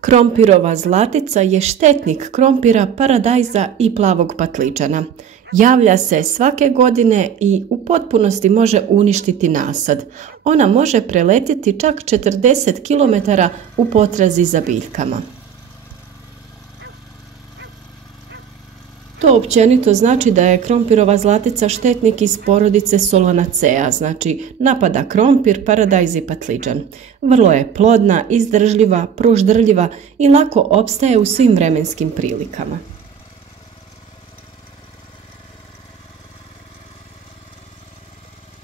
Krompirova zlatica je štetnik krompira, paradajza i plavog patliđana. Javlja se svake godine i u potpunosti može uništiti nasad. Ona može preletjeti čak 40 km u potrazi za biljkama. To općenito znači da je krompirova zlatica štetnik iz porodice Solanacea, znači napada krompir, paradajz i patliđan. Vrlo je plodna, izdržljiva, proždrljiva i lako opstaje u svim vremenskim prilikama.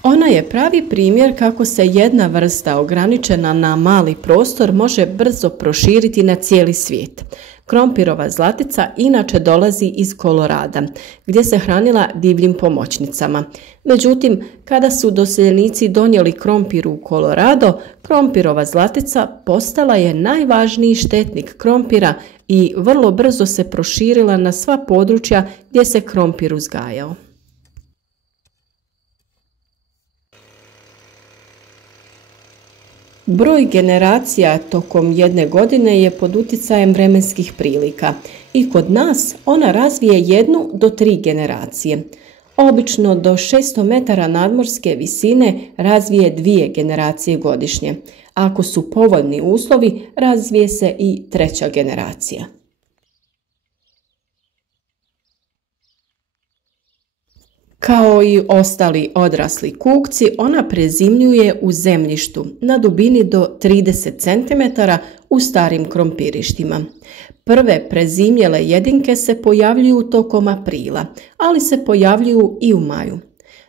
Ona je pravi primjer kako se jedna vrsta ograničena na mali prostor može brzo proširiti na cijeli svijet. Krompirova zlatica inače dolazi iz Kolorada, gdje se hranila divljim pomoćnicama. Međutim, kada su doseljenici donijeli krompir u Kolorado, krompirova zlatica postala je najvažniji štetnik krompira i vrlo brzo se proširila na sva područja gdje se krompir uzgajao. Broj generacija tokom jedne godine je pod utjecajem vremenskih prilika i kod nas ona razvije 1 do 3 generacije. Obično do 600 metara nadmorske visine razvije 2 generacije godišnje. Ako su povoljni uslovi, razvije se i 3. generacija. Kao i ostali odrasli kukci, ona prezimljuje u zemljištu na dubini do 30 cm u starim krompirištima. Prve prezimljele jedinke se pojavljuju tokom aprila, ali se pojavljuju i u maju.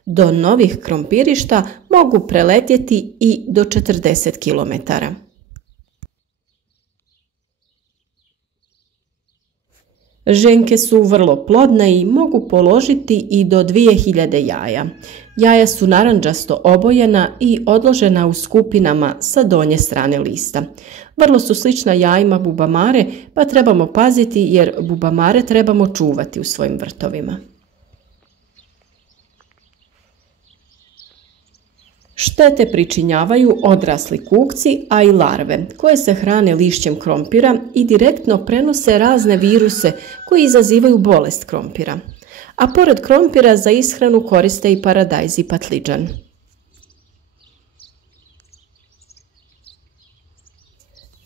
Do novih krompirišta mogu preletjeti i do 40 km. Ženke su vrlo plodne i mogu položiti i do 2000 jaja. Jaja su narandžasto obojena i odložena u skupinama sa donje strane lista. Vrlo su slična jajima bubamare, pa trebamo paziti jer bubamare trebamo čuvati u svojim vrtovima. Štete pričinjavaju odrasli kukci, a i larve, koje se hrane lišćem krompira i direktno prenose razne viruse koji izazivaju bolest krompira. A pored krompira za ishranu koriste i paradajz i patliđan.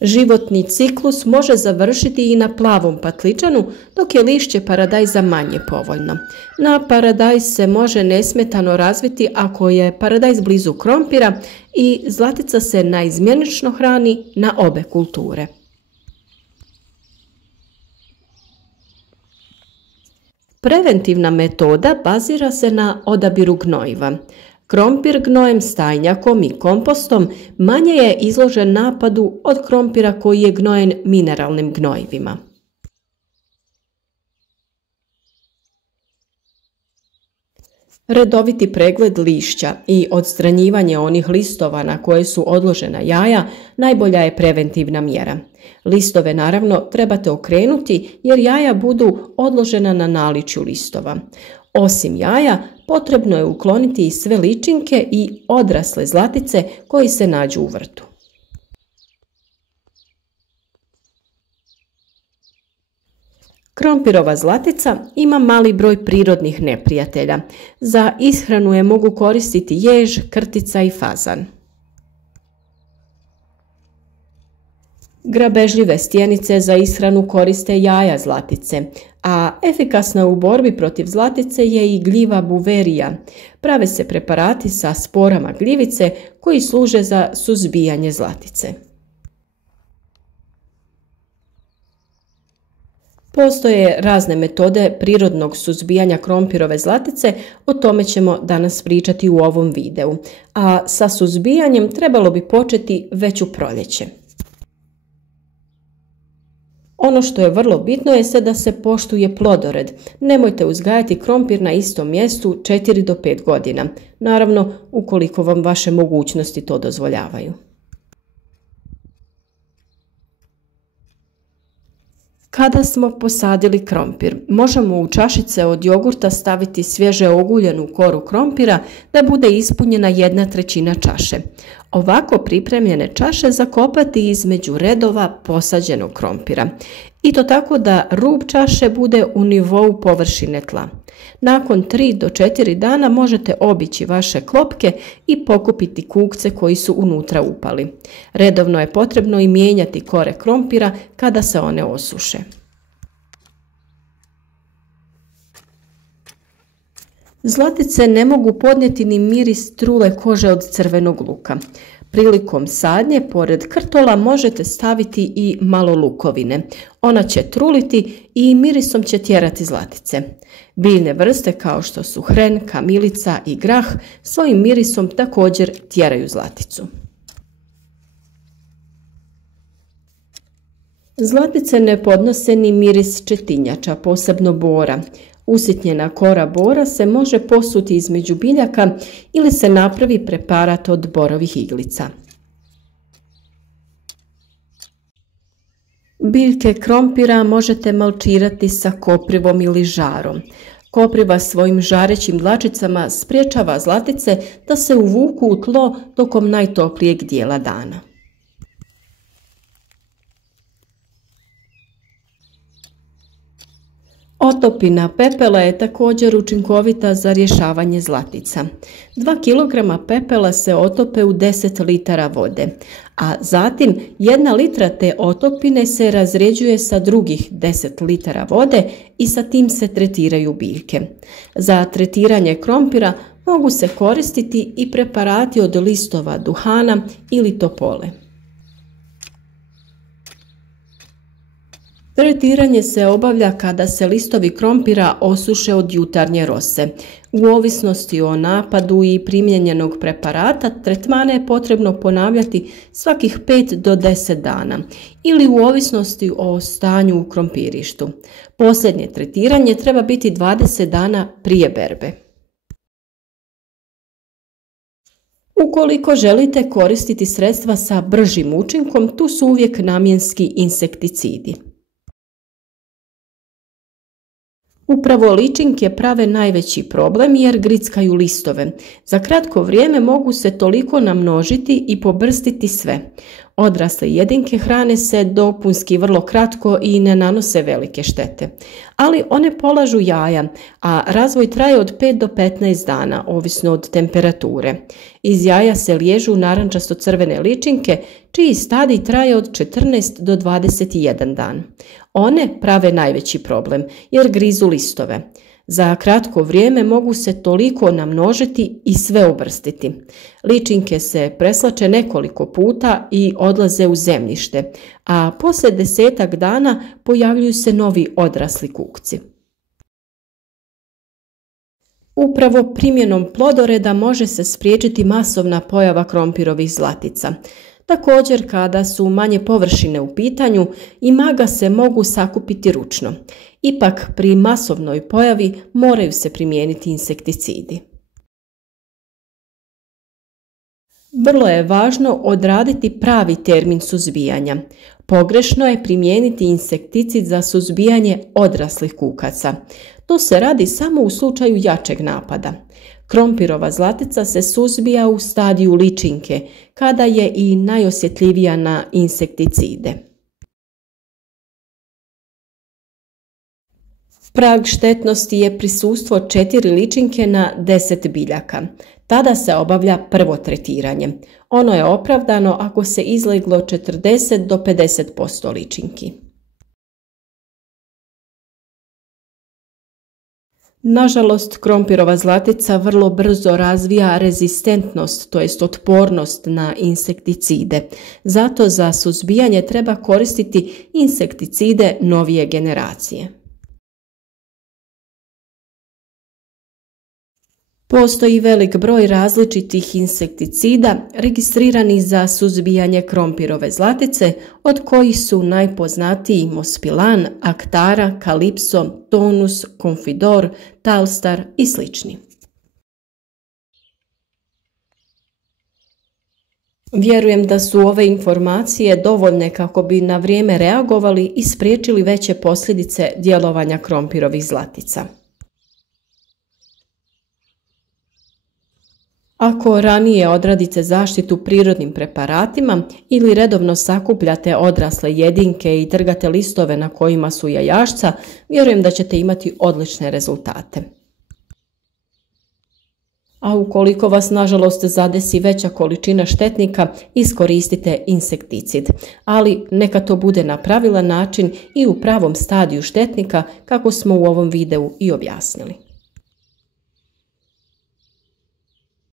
Životni ciklus može završiti i na plavom patliđanu, dok je lišće paradajza manje povoljno. Na paradajz se može nesmetano razviti ako je paradajz blizu krompira i zlatica se naizmjenično hrani na obe kulture. Preventivna metoda bazira se na odabiru gnojiva. Krompir gnojem, stajnjakom i kompostom manje je izložen napadu od krompira koji je gnojen mineralnim gnojivima. Redoviti pregled lišća i odstranjivanje onih listova na koje su odložena jaja najbolja je preventivna mjera. Listove naravno trebate okrenuti jer jaja budu odložena na naličju listova. Osim jaja, potrebno je ukloniti i sve ličinke i odrasle zlatice koji se nađu u vrtu. Krompirova zlatica ima mali broj prirodnih neprijatelja. Za ishranu je mogu koristiti jež, krtica i fazan. Grabežljive stjenice za ishranu koriste jaja zlatice, a efikasna u borbi protiv zlatice je i gljiva buverija. Prave se preparati sa sporama gljivice koji služe za suzbijanje zlatice. Postoje razne metode prirodnog suzbijanja krompirove zlatice, o tome ćemo danas pričati u ovom videu, a sa suzbijanjem trebalo bi početi već u proljeće. Ono što je vrlo bitno je da se poštuje plodored. Nemojte uzgajati krompir na istom mjestu 4 do 5 godina, naravno ukoliko vam vaše mogućnosti to dozvoljavaju. Kada smo posadili krompir, možemo u čašice od jogurta staviti svježe oguljenu koru krompira da bude ispunjena 1/3 čaše. Ovako pripremljene čaše zakopati između redova posađenog krompira. I to tako da rub čaše bude u nivou površine tla. Nakon 3 do 4 dana možete obići vaše klopke i pokupiti kukce koji su unutra upali. Redovno je potrebno i mijenjati kore krompira kada se one osuše. Zlatice ne mogu podnijeti ni miris trule kože od crvenog luka. Prilikom sadnje, pored krtola možete staviti i malo lukovine. Ona će truliti i mirisom će tjerati zlatice. Biljne vrste kao što su hren, kamilica i grah svojim mirisom također tjeraju zlaticu. Zlatice ne podnose ni miris četinjača, posebno bora. Usitnjena kora bora se može posuti između biljaka ili se napravi preparat od borovih iglica. Biljke krompira možete malčirati sa koprivom ili žarom. Kopriva svojim žarećim dlačicama spriječava zlatice da se uvuku u tlo tokom najtoplijeg dijela dana. Otopina pepela je također učinkovita za rješavanje zlatica. 2 kg pepela se otope u 10 litara vode, a zatim 1 litra te otopine se razrjeđuje sa drugih 10 litara vode i sa tim se tretiraju biljke. Za tretiranje krompira mogu se koristiti i preparati od listova duhana ili topole. Tretiranje se obavlja kada se listovi krompira osuše od jutarnje rose. U ovisnosti o napadu i primijenjenog preparata, tretmane je potrebno ponavljati svakih 5 do 10 dana ili u ovisnosti o stanju u krompirištu. Posljednje tretiranje treba biti 20 dana prije berbe. Ukoliko želite koristiti sredstva sa bržim učinkom, tu su uvijek namjenski insekticidi. Upravo ličinke prave najveći problem jer grickaju listove. Za kratko vrijeme mogu se toliko namnožiti i pobrstiti sve. Odrasle jedinke hrane se dopunski vrlo kratko i ne nanose velike štete. Ali one polažu jaja, a razvoj traje od 5 do 15 dana, ovisno od temperature. Iz jaja se liježu narančasto-crvene ličinke, čiji stadij traje od 14 do 21 dan. One prave najveći problem jer grizu listove. Za kratko vrijeme mogu se toliko namnožiti i sve obrstiti. Ličinke se preslače nekoliko puta i odlaze u zemljište, a poslije 10-ak dana pojavljuju se novi odrasli kukci. Upravo primjenom plodoreda može se spriječiti masovna pojava krompirovih zlatica. Također, kada su manje površine u pitanju, i maga se mogu sakupiti ručno. Ipak, pri masovnoj pojavi moraju se primijeniti insekticidi. Vrlo je važno odraditi pravi termin suzbijanja. Pogrešno je primijeniti insekticid za suzbijanje odraslih kukaca. To se radi samo u slučaju jačeg napada. Krompirova zlatica se suzbija u stadiju ličinke, kada je i najosjetljivija na insekticide. Prag štetnosti je prisustvo 4 ličinke na 10 biljaka. Tada se obavlja prvo tretiranje. Ono je opravdano ako se izleglo 40 do 50% ličinki. Nažalost, krompirova zlatica vrlo brzo razvija rezistentnost, to jest otpornost na insekticide. Zato za suzbijanje treba koristiti insekticide novije generacije. Postoji velik broj različitih insekticida registriranih za suzbijanje krompirove zlatice, od kojih su najpoznatiji Mospilan, Actara, Calypso, Tonus, Confidor, Talstar i sl. Vjerujem da su ove informacije dovoljne kako bi na vrijeme reagovali i spriječili veće posljedice djelovanja krompirovih zlatica. Ako ranije odradite zaštitu prirodnim preparatima ili redovno sakupljate odrasle jedinke i trgate listove na kojima su jajašca, vjerujem da ćete imati odlične rezultate. A ukoliko vas nažalost zadesi veća količina štetnika, iskoristite insekticid, ali neka to bude na pravilan način i u pravom stadiju štetnika kako smo u ovom videu i objasnili.